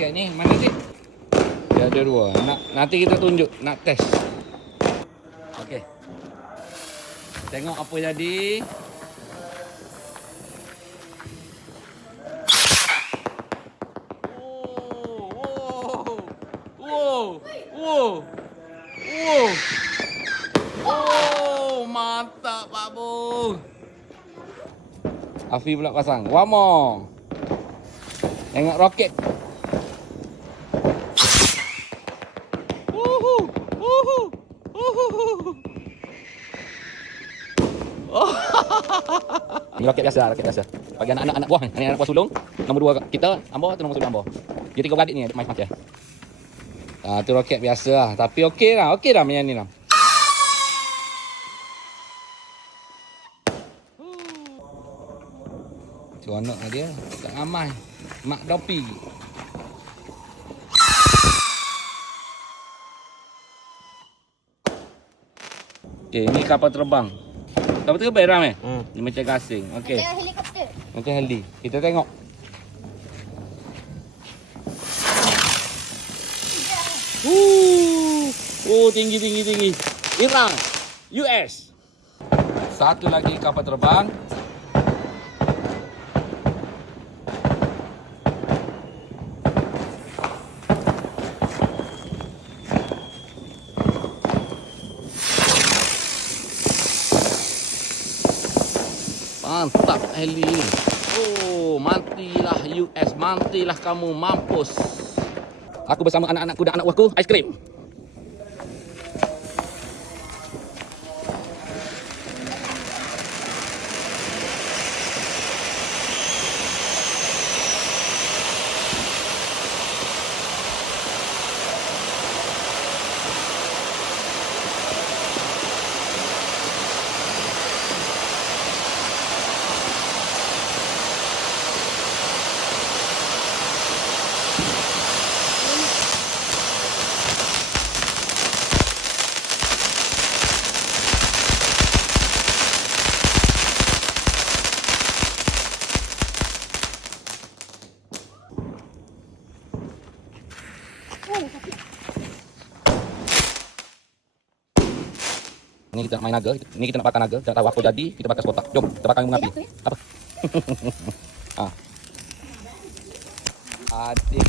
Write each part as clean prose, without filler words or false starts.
roket ni. Mana sih? Dia ada dua. Nanti kita tunjuk. Nak test. Okey. Tengok apa jadi. Oh, mantap Pak Bu. Afi pula pasang. One more. Tengok roket. Ini roket biasa, roket biasa. Bagi anak-anak buah, anak-anak buah sulung. Nombor 2 kita, Ambo atau nombor 1 Ambo. Dia 3 beradik ni, main macam. Tu roket biasa lah. Tapi okey lah macam ni lah. Seronok lah dia. Tak ramai. Mak Dopi. Okey, ini kapal terbang. Kapal terbang ram eh? Ni macam gasing. Okey. Macam helikopter. Macam heli. Kita tengok. Oh, tinggi. Iran, US. Satu lagi kapal terbang. Mantap heli ni. Oh, mantilah US, mantilah kamu, mampus. Aku bersama anak-anakku dan anak buahku, aiskrim. Ni kita nak main naga. Ni kita nak bakar naga. Tak tahu apa jadi. Kita bakar sekotak. Jom, kita bakar dengan api. Apa? Adik.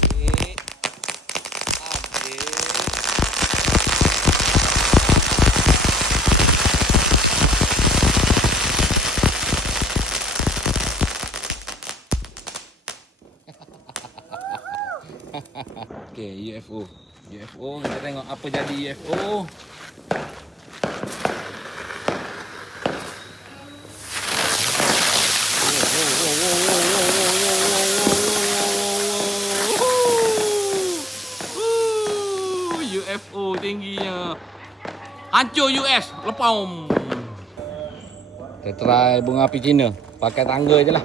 Okey, UFO. Kita tengok apa jadi UFO. UFO tingginya. Hancur US. Lepam. Kita try bunga api Cina. Pakai tangga je lah.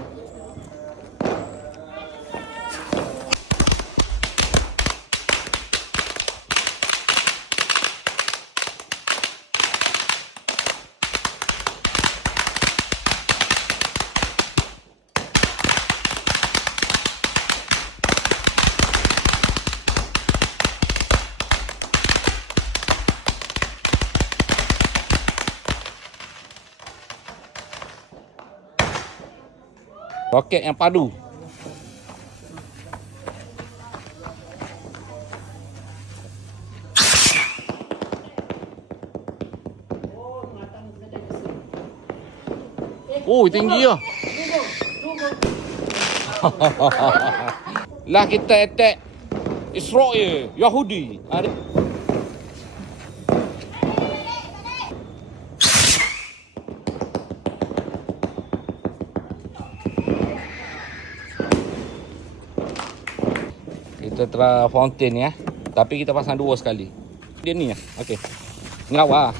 Roket yang padu. Oh, tinggi lah. Lah kita attack Israel, Yahudi. Kita try fountain ya. Tapi kita pasang 2 sekali. Dia ni ya. Okey. Ni lawa.